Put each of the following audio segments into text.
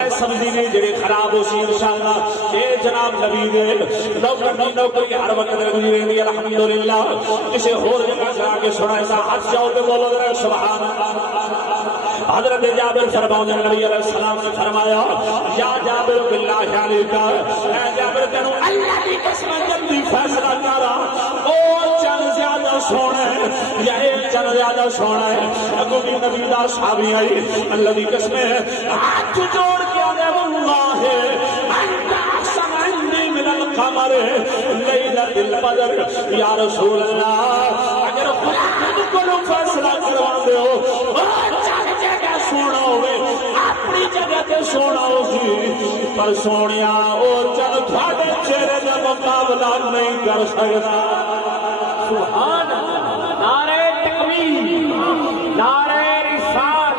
سبزی نے جڑے خراب ہو سی انشاءاللہ اے جناب نبی دے نوکری ہر وقت لگی رہی الحمدللہ کسی اور جگہ جا کے سنائے سا ہاتھ جاؤ تے بولو ذرا سبحان اللہ۔ حضرت جابر فرماتے ہیں نبی علیہ السلام نے فرمایا یا جابر باللہ علیک اے جابر تینوں اللہ کی قسم جلدی فیصلہ کرا او چن زیادہ سونا ہے یا اے چن زیادہ سونا ہے۔ اگوں بھی نبی دا صحابی آئی اللہ کی قسم ہاتھ جوڑ کے دے واللہ انت احسن عندی من القمر لیلۃ البدر یا رسول اللہ اگر خود کو فیصلہ کروا دے ہو سونا ہوئے اپنی جگہ تے سونا ہو سی پر سونیا اور چل تھوڑے چہرے دا مقابلہ نہیں کر سکتا۔ سبحان نعرہ تکبیر، نعرہ رسالت،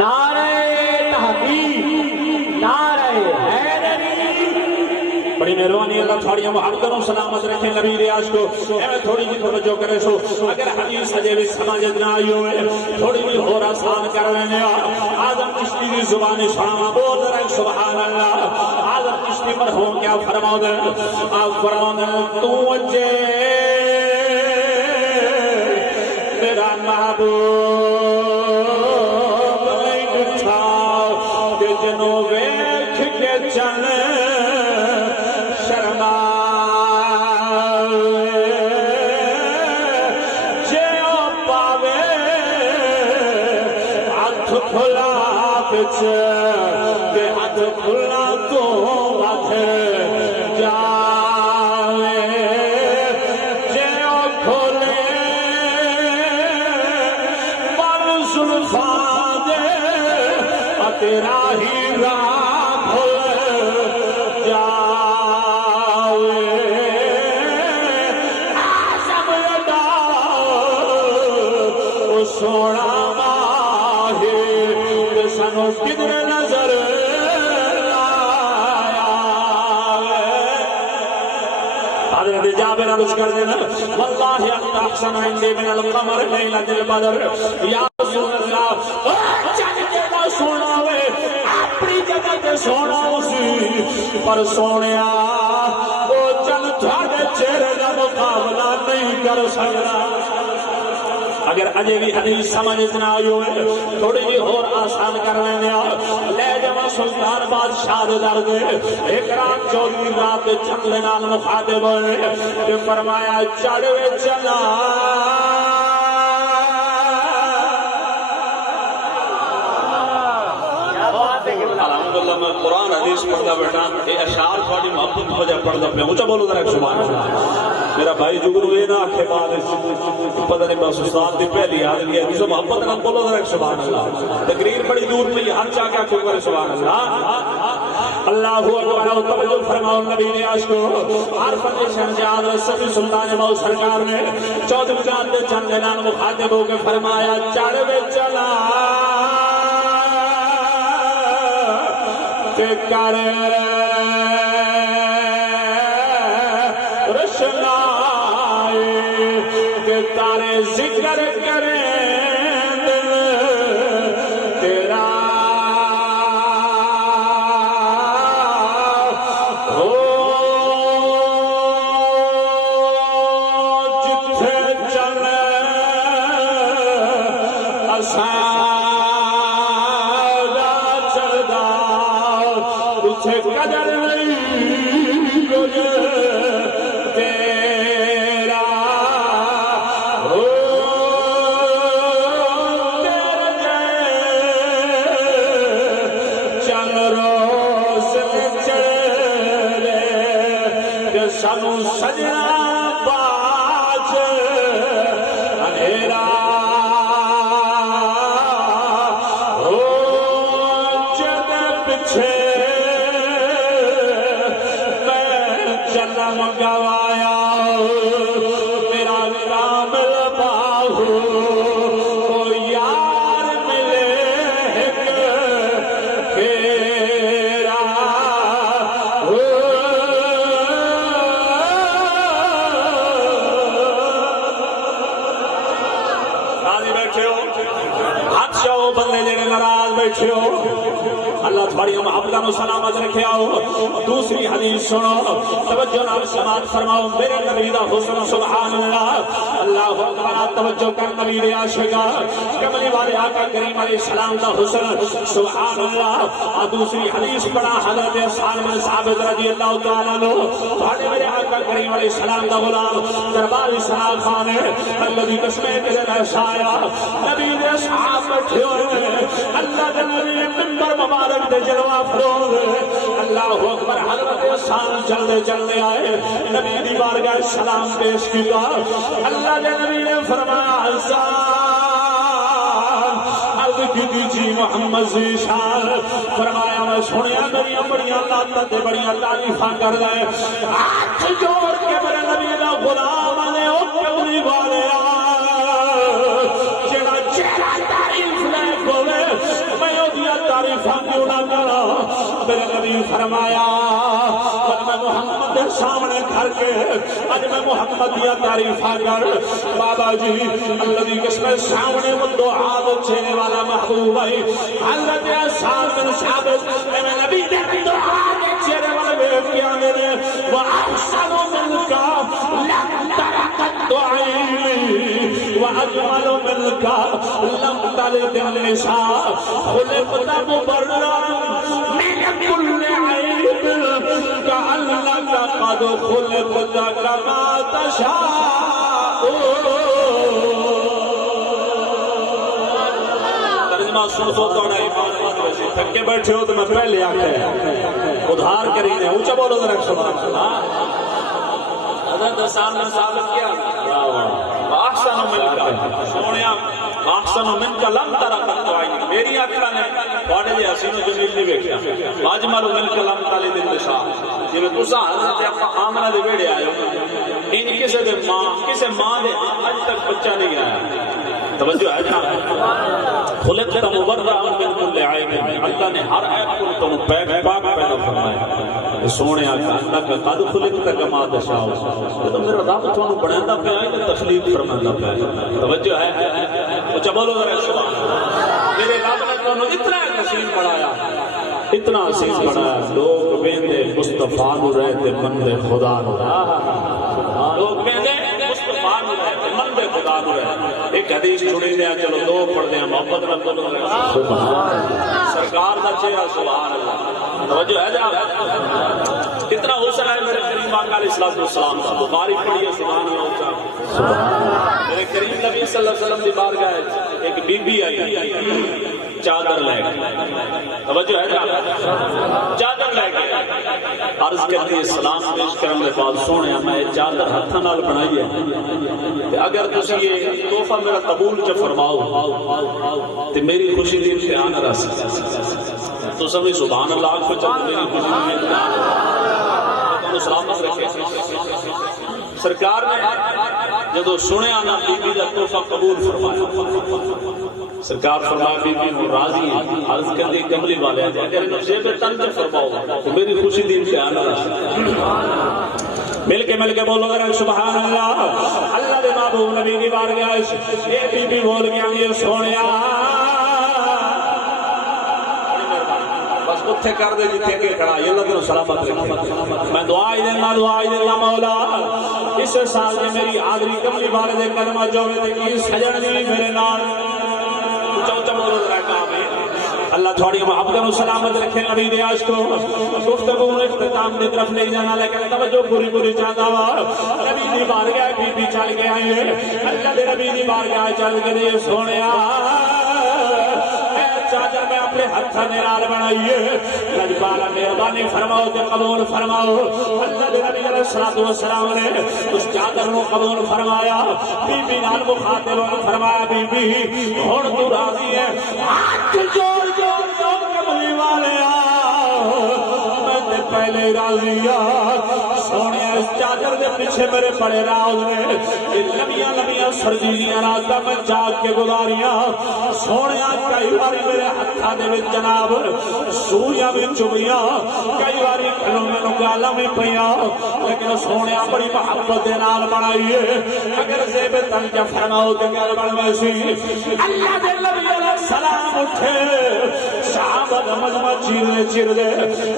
نعرہ تحقیق، نعرہ حیدری۔ بڑی مہربانی اللہ تھوڑی محبتوں سلامت رکھیں نبی ریاض کو اے تھوڑی جی توجہ کرے سو اگر حدیث اجے بھی سمجھ نہ آئی ہوئے تھوڑی بھی اور آسان کر لینے آدم چشتی کی زبان شاہ بول رہے سبحان اللہ۔ آدم چشتی مرحوم کیا فرماؤ دے آپ فرماؤ دے تو اجے میرا محبوب نہیں اٹھا کہ جنو ویکھ کے چلے کہ ہاتھ کھلا تو ہاتھ جاوے جیو کھولے پر زلفاں دے تیرا ہی راہ کھل جاوے آزم ادا او سونا کدھر نظر آیا حضرت جابر عرض کر دینا واللہ انت احسن عندی من القمر لیلۃ البدر یا رسول اللہ چل جگہ سونا ہوئے اپنی جگہ تے سونا اسی پر سونیا وہ چل تھوڑے چہرے کا مقابلہ نہیں کر سکتا۔ اگر اجے بھی حدیث سمجھ نہ آئی ہوئے تھوڑی جی اور آسان کر لینے لے جمع سلطان بادشاہ دے در دے ایک رات 14 رات چکلے نال مخاطب ہوئے کہ فرمایا چڑھوے چلا الحمدللہ میں قرآن حدیث پڑھتا بیٹھا اے اشعار تھوڑی محبت ہو جائے پڑھتا پہ اونچا بولو ذرا سبحان اللہ۔ میرا بھائی جگرو یہ نہ آنکھیں بعد پتہ نہیں بس استاد دی پہلی آدمی ہے جسے محبت نہ بولو ذرا سبحان اللہ۔ تقریر بڑی دور پہ ہر چاہ کیا کیوں کرے سبحان اللہ۔ اللہ اکبر و توجہ فرماؤ نبی نے عشق کو ہر فتح شہنشاہ صفی سلطان مئو سرکار نے 14 رات دے چند دنان مخاطب ہو کے فرمایا چڑھوے چلا کہ کرے رشنائی کہ تارے ذکر کرے دل تیرا ہو جتھے چلے اساں چلدا اسے قدر نہیں گزر سانو سجنا باج اندھیرا ہو جد پچھے میں جنم گوایا میرا کامل باہو او یار ملے پھیرا ہو بندے جڑے ناراض بیٹھے ہو اللہ تھوڑی محبت و سلامت رکھے آؤ دوسری حدیث سنو توجہ نال سماعت فرماؤ میرے نبی دا حسن سبحان اللہ اللہ اکبر توجہ کر نبی دے عاشقا کملی والے آقا کریم علیہ السلام دا حسن سبحان اللہ دوسری حدیث پڑھا حضرت حسان بن ثابت رضی اللہ تعالیٰ عنہ تھوڑے میرے آقا کریم علیہ السلام دا غلام دربار اسحاق خان ہے اللہ کشمے تیرے رہسایا نبی دے صحاب بیٹھے ہوئے اللہ دے نبی منبر مبارک دے جلوہ فروغ اللہ اکبر حضرت حسان چلنے چلنے آئے نبی دی بارگاہ سلام پیش کیا اللہ دے نبی نے فرمایا حسان عرض کی جی محمد زیشان فرمایا میں سنیا میری بڑیاں لاتیں بڑیاں تعریفاں کر رہے ہاتھ جوڑ کے میرے نبی دا غلام نے او کملی والے جڑا چہرہ تعریف لے کھولے میں اودیاں تعریفاں کیوں نہ کرا میرے نبی فرمایا میں محمد کے سامنے کھڑ کے اج میں محمد دیا تعریفاں کر بابا جی اللہ دی قسم سامنے وہ دعا چھنے والا محبوب ہے حضرت حسان بن ثابت میں نبی دے دعا چھنے والا کیا میرے واحسن منك لم ترقت عيني واجمل منك لم تلد النساء خلقت مبررا من كل عيب كأنك قد خلقت كما تشاء سن سو توڑا ایمان تھکے بیٹھے ہو تو میں پہلے آکھے ادھار کرینے اونچا بولو درک سبحان اللہ حضرت حسان بن ثابت کیا احسن منک سونیا احسن منک لم ترقت عینی میری آنکھاں نے تھوڑے جے حسین و جمیل نہیں ویکھیا اجمل منک لم تلد النساء جے تساں حضرت آمنہ دے ویڑے آئے ہو ان کسے ماں دے اج تک بچہ نہیں آیا توجہ ہے جناب خلقت مبررا من کل عیب اللہ نے ہر عیب کو تم پاک پیدا فرمایا سونے آقا اللہ کا قد خلقت کما تشاء تو میرا رب تھانو بناتا پیا ہے تخلیق فرماتا پیا ہے توجہ ہے اچھا بولو ذرا سبحان اللہ میرے رب نے تھانو اتنا حسین بنایا اتنا حسین بنایا لوگ ویندے مصطفیٰ نو رہتے بندے خدا نو لوگ ویندے مصطفیٰ نو رہتے بندے خدا نو رہتے ایک حدیث چھوڑی دیا چلو دو پڑھ دیا محبت رب کو سرکار دا چہرہ سبحان اللہ توجہ ہے جناب کتنا حسن ہے میرے کریم آقا علیہ السلام کا بخاری پڑھیے سبحان اللہ میرے کریم نبی صلی اللہ علیہ وسلم دی بارگاہ ایک بی بی آئی چادر لے گئی توجہ ہے جناب چادر لے گئی عرض کرتی ہے سلام پیش کرنے کے بعد سونے میں چادر ہتھاں نال بنائی ہے اگر تسی یہ تحفہ میرا قبول چ فرماؤ تے میری خوشی دی امتحان رس تو سمجھ سبحان اللہ کو چل میری خوشی دی امتحان تو سلامت رکھے سرکار نے جدو سنیا نا بی بی دا تحفہ قبول فرمایا سرکار فرمایا بی بی راضی ہے عرض کر دی کملی والے اگر نفسے پہ تنج فرماؤ تو میری خوشی دی امتحان رس مل کے بولو ذرا سبحان اللہ اللہ دے محبوب نبی کی بارگاہ یہ بی بی بول گیا یہ سونیا بس اتھے کر دے جتھے کے کھڑا یہ اللہ تیرے سلامت رکھے میں دعائی دینا مولا اس سال میں میری حاضری کملی والے قدمہ جوڑے دے کی سجن دی میرے نال چوچا بولو ذرا کام ہے اللہ تھوڑی محبت و سلامت رکھے نبی دے عاشقوں گفتگو اختتام کی طرف لے جانا لیکن توجہ پوری چاہتا ہوا نبی دی بارگاہ بی بی چل گیا ہے اللہ دے نبی دی بارگاہ چل گئے سونیا چادر میں اپنے ہتھاں نال بنائیے لجپالا مہربانی فرماؤ تے قبول فرماؤ اللہ دے نبی علیہ الصلوۃ والسلام نے اس چادر کو قبول فرمایا بی بی نال مخاطب فرمایا بی بی ہن تو راضی ہے ہاتھ جوڑ کملی والے میں تے پہلے راضی سونے اس چادر دے پیچھے میرے بڑے راز نے لمبیاں سرجیاں راتاں میں جاگ کے گزاریاں سونے کئی باری میرے ہتھاں دے وچ جناب سوئیاں بھی چبیاں کئی باری کھلوں میں گالاں بھی پیاں لیکن سونے بڑی محبت دے نال بنائیے اگر زیب تنج فرماؤ تے گل بن ویسی اللہ دے نبی علیہ السلام اٹھے صحابہ کا مجمع چیر دے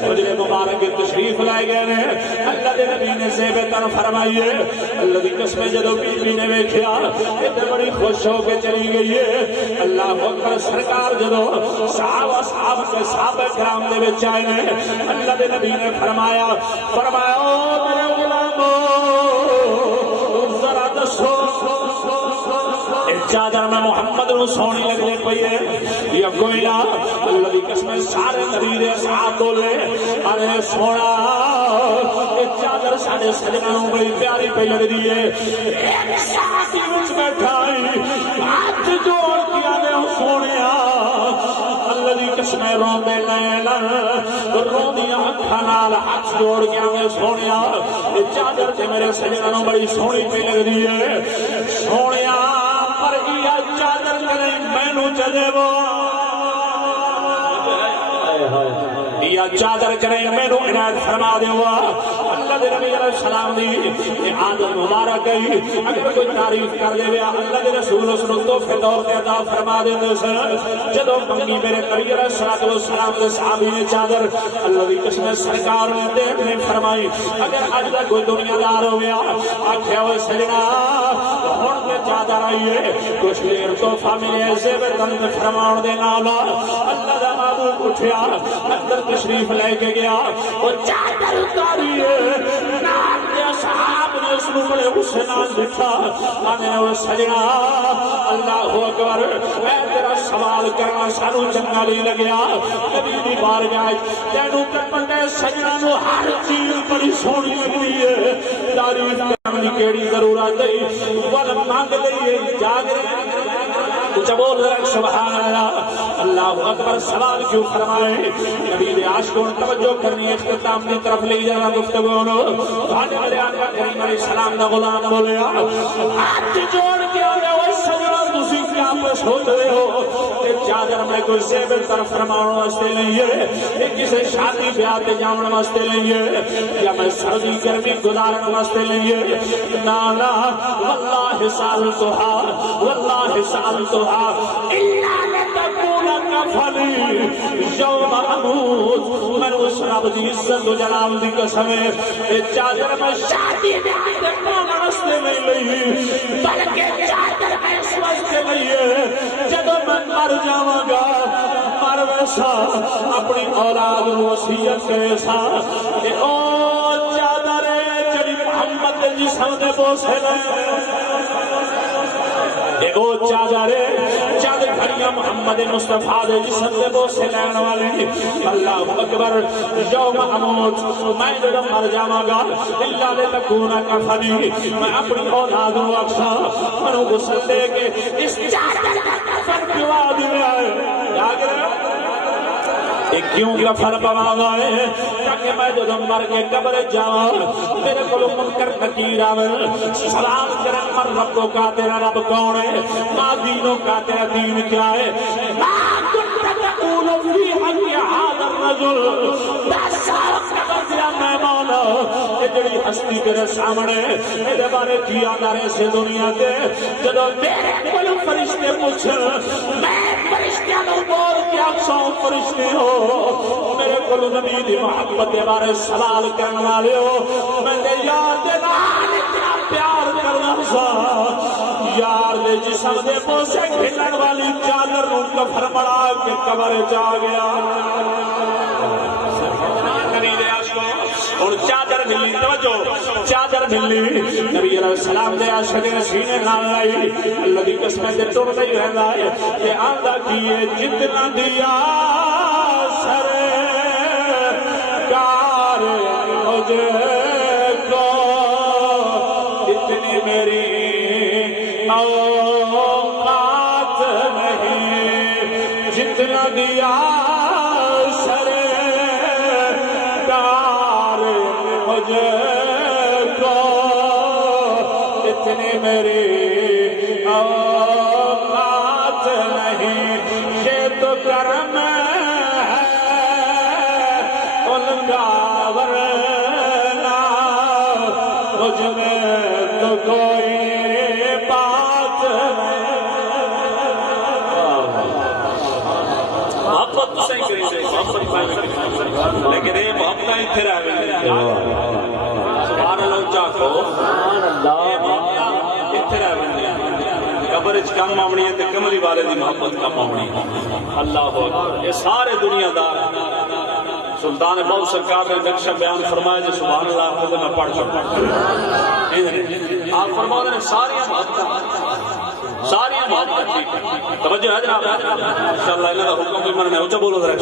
مجھے مبارک تشریف لائے گئے نے اللہ دے نبی نے زیب تن فرمائیے اللہ دی قسم جدو بی بی نے ویکھیا ادھر بڑی خوش ہو کے چلی گئی ہے اللہ اکبر سرکار جدو صحابہ کرام دے وچ آئے نے اللہ دے نبی نے فرمایا او میرے غلامو ذرا دسو چادر میں محمد نو سونی لگنے پئی ہے یا کوئی نہ اللہ دی قسم سارے نبی دے صحابہ بولے ارے سونا چادر ساڈے سجنا نو بڑی پیاری پئی لگدی ہے ایک ساتھی وچ بیٹھا ہاتھ جوڑ کے آنے سونیا اللہ دی قسم روندے نیل روندیاں اکھاں نال ہاتھ جوڑ کے آنے سونیا چادر تے میرے سجنا نو بڑی سونی پئی لگدی ہے سونیا پر یہ چادر کریں مینو چلے وہ یا چادر کریں مینو عنایت فرما دے وہ اللہ دے نبی علیہ السلام دی یہ عادت مبارک گئی اگر کوئی تعریف کر دے ویا اللہ دے رسول اس نو تحفے طور تے عطا فرما دے سن جدو منگی میرے نبی علیہ السلام دے صحابی نے چادر اللہ دی قسم سرکار نے فرمائی اگر اج تک کوئی دنیا دار ہو گیا آکھیا ہوئے سجنا ہن تے چادر آئی ہے کچھ دیر تحفہ ملے زیب تن فرمان دے نال اللہ دا محبوب اٹھیا اندر تشریف لے کے گیا وہ چادر اتاری ہے نام دے صحاب نے اس کو بڑے حسنان دکھا آنے اور سجنا اللہ اکبر میں تیرا سوال کرنا سانو چنگا نہیں لگیا نبی دی بارگاہ تینوں کپڑے سجنا نو ہر چیز بڑی سونی لگتی ہے تعریف کرنے کی کیڑی ضرورت ہے ول مانگ لئیے جاگ کچھ بول رہے سبحان اللہ اللہ اکبر سوال کیوں فرمائے نبی دے عاشقوں توجہ کرنی اختتام کی طرف لے جانا گفتگو نو بھانے والے آقا کریم علیہ السلام دا غلام بولیا ہاتھ جوڑ کے آنے وہ سجنا تسی کیا پس ہوتے ہو کہ چادر میں کوئی زیب طرف فرماؤں واسطے نہیں ہے کہ کسی شادی بیاہ تے جامن واسطے نہیں ہے یا میں سردی گرمی گزارن واسطے نہیں ہے نانا واللہ سالتہا الا لتکون کفلی یوم اموت میں اس رب دی عزت و جلال دی قسم ہے چادر میں شادی بیاہ تے جامن واسطے نہیں لئی بلکہ چادر میں اس واسطے نہیں ہے جدو میں مر جاواں گا مر ویسا اپنی اولاد نو وصیت کرے سا کہ او چادر جڑی محمد دے جسم دے بوسے او چادر گھڑیاں محمد مصطفیٰ دے جسم دے بوسے لین والی اللہ اکبر یوم اموت میں جب مر جاواں گا الا لتکون کفنی میں اپنی اولاد نو اکھا منو غسل دے کے اس چادر کا کفن کیوں دے آئے یاد رہے کیوں کفن پواں ہے تاکہ میں جب مر کے قبر جاواں میرے کو منکر نکیر آوے سلام کرن مر رب کا تیرا رب کون ہے ما دینوں کا تیرا دین کیا ہے ما کنت تقول فی حق هذا الرجل بس قبر دیا میں مولا یہ جڑی ہستی تیرے سامنے میرے بارے کیا دارے سے دنیا دے جدو میرے کول فرشتے پوچھ میں فرشتیاں نو بول کے اکساں فرشتے ہو میرے کول نبی دی محبت دے بارے سوال کرنے والے ہو میں دے یاد نال اتنا پیار کرنا سا یار دے جسم دے بوسے کھلن والی چادر نو کفن بڑا کے قبر جا گیا نبی دے عاشقوں اور چادر ملی توجہ چادر ملی نبی علیہ السلام دے عاشق نے سینے نال لائی اللہ دی قسم تے ٹر نہیں رہندا ہے کہ آندا کیے جتنا دیا سرکار مجھے کو اتنی میری اوقات نہیں جتنا دیا سرکار مجھے کو اتنی میری اوقات نہیں یہ تو کرم ورنہ مجھ میں تو کوئی بات نہیں محبت سے کریں سے محبت پائیں لیکن یہ محبت ہی تھے رہے سبحان اللہ چاہو یہ محبت اتھے رہے قبر اچ کم آمنی ہے تے کملی والے دی محبت کم آمنی ہے اللہ اکبر یہ سارے دنیا دار سلطان بہو سرکار نے نقشہ بیان فرمایا جو سبحان اللہ آپ کو میں پڑھ چکا آپ فرماؤ نے ساری محبت ٹھیک ہے توجہ ہے جناب انشاءاللہ اللہ کا حکم بھی مننے اونچا بولو ذرا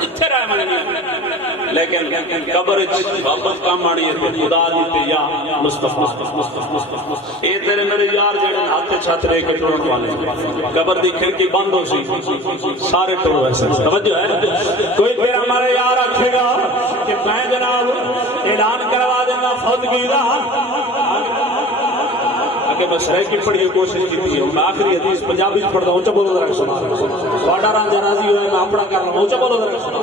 اتھے رہے مننے لیکن قبر محبت کام ماڑی ہے خدا دیتے یا مصطفیٰ اے تیرے میرے یار جڑے ہاتھ چھت رے کے ٹوڑن والے قبر دی کھڑکی بند ہو سی سارے ٹوڑ ویسے توجہ ہے کوئی تیرا ہمارے یار رکھے گا کہ میں جناب اعلان کروا دینا فوتگی دا کہ میں شرح کی پڑھی کوشش کی تھی میں آخری حدیث پنجابی پڑھتا ہوں اونچا بولو ذرا سنا واڈا ران جنازی ہوئے میں اپنا کر رہا ہوں اونچا بولو ذرا سنا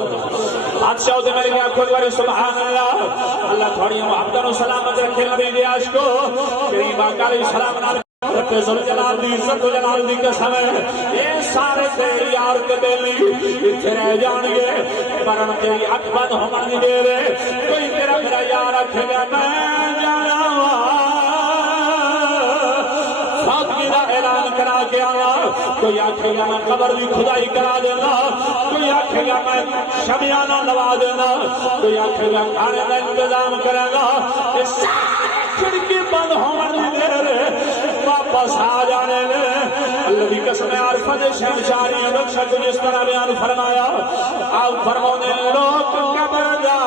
بادشاہ ہوتے میرے کیا خود بارے سبحان اللہ اللہ تھوڑی محبت و سلامت رکھے نبی دی عاشقو کریم آقا علیہ السلام رکھے ذل جلال دی عزت و جلال دی قسم ہے یہ سارے تیری یار کے بیلی اتھے رہ جان گے مرن تیری اکھ بند ہومن نہیں دے رہے کوئی تیرا میرا یار رکھے گا میں جانا اعلان کرا کے آیا کوئی آکھے گا میں قبر دی کھدائی کرا دینا کوئی آکھے گا میں شمیانہ لوا دینا کوئی آکھے گا کھانے کا انتظام کرے گا یہ سارے کھڑکی بند ہونے دے رہے واپس آ جانے لے اللہ کی قسم عارفت شمشاری نقشہ کو جس طرح بیان فرمایا آپ فرمانے لوگ قبر جا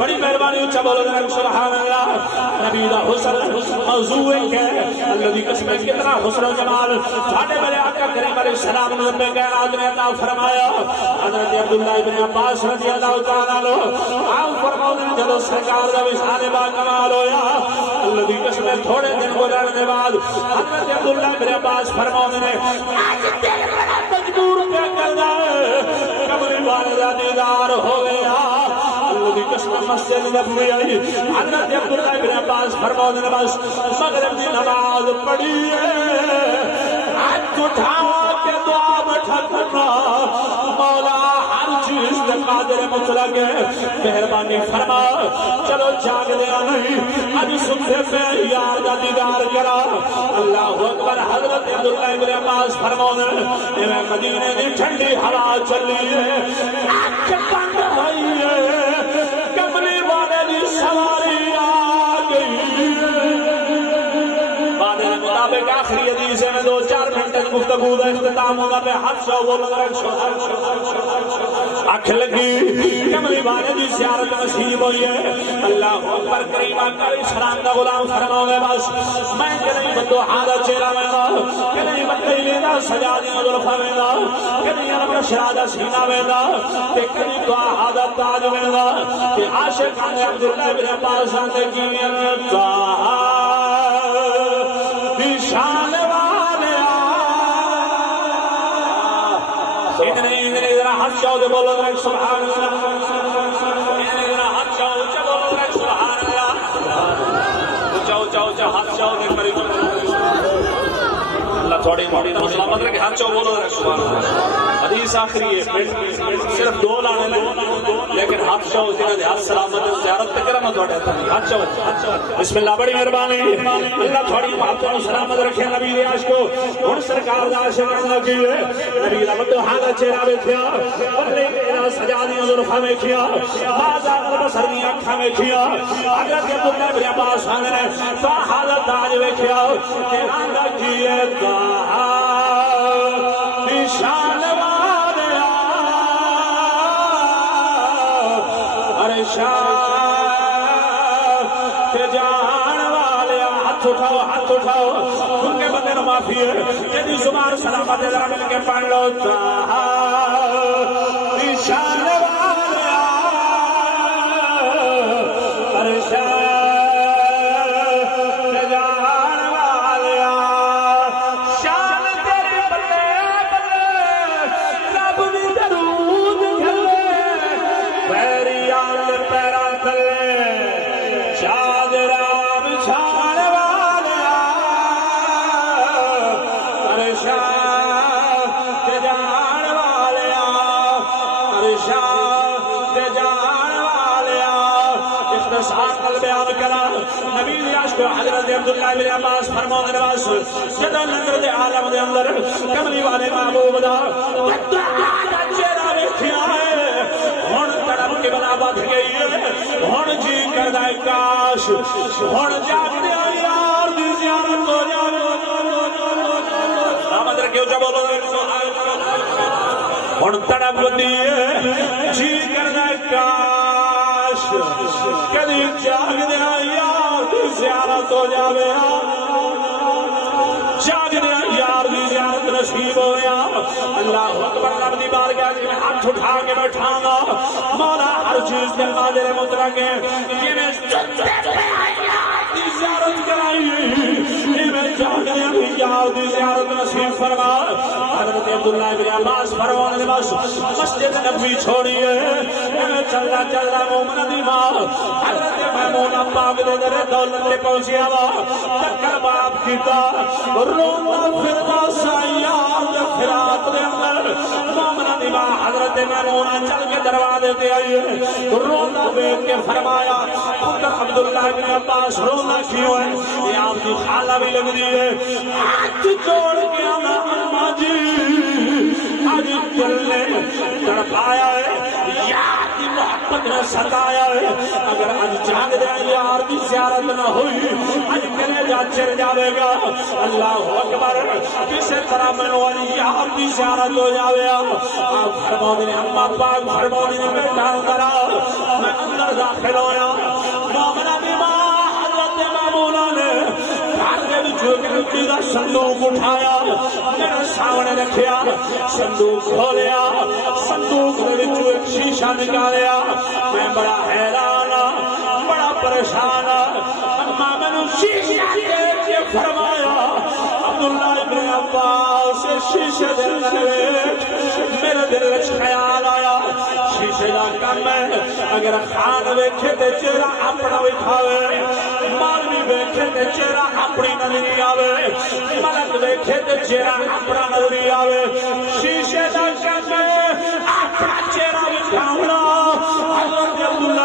بڑی مہربانی اچھا بولو سبحان اللہ نبی دا حسن موضوع ہے اللہ دی قسم کتنا حسن و جمال ساڈے میرے آقا کریم علیہ السلام نے رب کائنات نے عطا فرمایا حضرت عبداللہ ابن عباس رضی اللہ تعالی عنہ آپ فرماتے ہیں جب سرکار دا وصال با کمال ہویا اللہ دی قسم تھوڑے دن گزرنے بعد حضرت عبداللہ ابن عباس فرماتے ہیں آج تیرے بڑا مجبور کیا کرنا ہے قبر والدہ دیدار ہو گیا اللہ کی قسم مسجد نبوی آئی حضرت عبداللہ ابن عباس فرماؤ نے بس مغرب کی نماز پڑھی ہے ہاتھ اٹھا کے دعا بیٹھا کرنا مولا ہر چیز سے قادر مطلق ہے مہربانی فرما چلو جاگ لیا نہیں ابھی صبح سے یار کا دیدار کرا اللہ اکبر حضرت عبداللہ ابن عباس فرماؤ نے مدینے کی ٹھنڈی ہوا چلی ہے آنکھ بند ہوئی ہے سواری آ گئی بعد مطابق آخری حدیث میں 2-4 گھنٹے گفتگو کا اختتام ہوگا پہ ہاتھ شو بولو آنکھ لگی کملی والے دی زیارت نصیب ہوئی ہے اللہ اکبر کریم آقا علیہ السلام کا غلام فرماؤ گے بس میں کہ نہیں بندو ہادہ چہرہ میں دا کہ نہیں بندی لینا سجا دینا ظلفہ میں دا کہ نہیں علم شہادہ سینہ میں دا کہ نہیں دعا ہادہ تاج میں دا کہ عاشق آنے عبداللہ بن عباس آنے کی انتہا دیشان والے اتنے ذرا ہاتھ چاہو دے بولو دے سبحان اللہ اتنے ذرا ہاتھ چاہو دے بولو دے سبحان اللہ چاہو ہاتھ چاہو دے مری اللہ تھوڑی سلامت رکھے ہاتھ چاہو بولو دے سبحان اللہ حدیث آخری ہے صرف 2 لانے لیکن ہاتھ چاہو جنہوں نے ہاتھ سلامت زیارت تک کرنا تو ہاتھ چاہو بسم اللہ بڑی مہربانی اللہ تھوڑی محبت سلامت رکھے نبی دے عاشق کو ہن سرکار دا عاشق لگی ہے نبی دا بڑا حال چہرہ ویکھیا بندے میرا سجا دی زلفاں ویکھیا بازا بصر دی اکھاں ویکھیا حضرت عبداللہ بن عباس نے تا حالت تاج ویکھیا کہ آندا کی ہے تا نشان والیا ارے شاہ کے جان والیا ہاتھ اٹھاؤ کیونکہ بندے نو معافی ہے جدی زبان سلامت ذرا مل کے پڑھ لو تا نشان والیا ارے شاہ کے جان والیا شان تیرے بلے بلے رب دی درود گھلے پیریان پیرا تلے چادرا بچھان والیا ارے شاہ کے جان والیا ارے شاہ کے جان والیا اختصار قلب بیان کرا نبی دی عاشق حضرت عبداللہ بن عباس فرمانے واس جدو نظر دے عالم دے اندر کملی والے محبوب دا چہرہ ویکھیا ہے ہن تڑپ کے بلا بد گئی ہے ہن جی کردا ہے کاش ہن جاگ دے یار دی زیارت ہو جاوے آمد رکھو جب بولو ہن تڑپ دی جی کردا ہے کاش کدی جاگ دے یار دی زیارت ہو جاوے جاگ دے یار دی زیارت نصیب ہویا اللہ اکبر رب دی بارگاہ میں ہاتھ اٹھا کے بیٹھاں گا مولا ہر چیز کے قادر مطلق ہے یہ میں چلتے پہ یار دی زیارت کرائی یہ میں جاگ دے یار دی زیارت نصیب فرما حضرت عبداللہ بن عباس فرمانے بس مسجد نبوی چھوڑی ہے میں چل رہا مومن دی ماں حضرت میمونہ پاک دے در دولت پہ پہنچیا وا چکر باپ کیتا رونا پھرتا سایار دے پھرات دے اندر مومن دی ماں حضرت میمونہ چل کے دروازے تے آئی رونا بیٹھ کے فرمایا خود عبداللہ بن عباس رونا کیوں ہے یہ آپ کی خالہ بھی لگ دی ہے ہاتھ جوڑ کے آنا اماں جی آج چلنے تڑپایا ہے یار دی محبت نے ستایا ہے اگر آج جاگ دے یار دی زیارت نہ ہوئی آج کلے جا چر جاوے گا اللہ اکبر کسے طرح میں والی یار دی زیارت ہو جاوے آپ فرمانے نے اماں پاک فرمانے نے بیٹا کرا میں اندر داخل ہویا مومنہ دی ماں حضرت میمونہ نے صندوق اٹھایا میرے سامنے رکھیا صندوق کھولیا صندوق ایک شیشہ نکالیا میں بڑا حیران بڑا پریشان اما میں نے شیشہ دیکھ کے فرمایا عبداللہ بن عباس شیشے دل میرے دل میں خیال آیا شیشے دا کم ہے اگر خان ویکھے تے چہرہ اپنا وکھاوے مولوی ویکھے تے چہرہ اپنی نظری آوے ملک ویکھے تے چہرہ اپنا نظری آوے شیشے دا کم ہے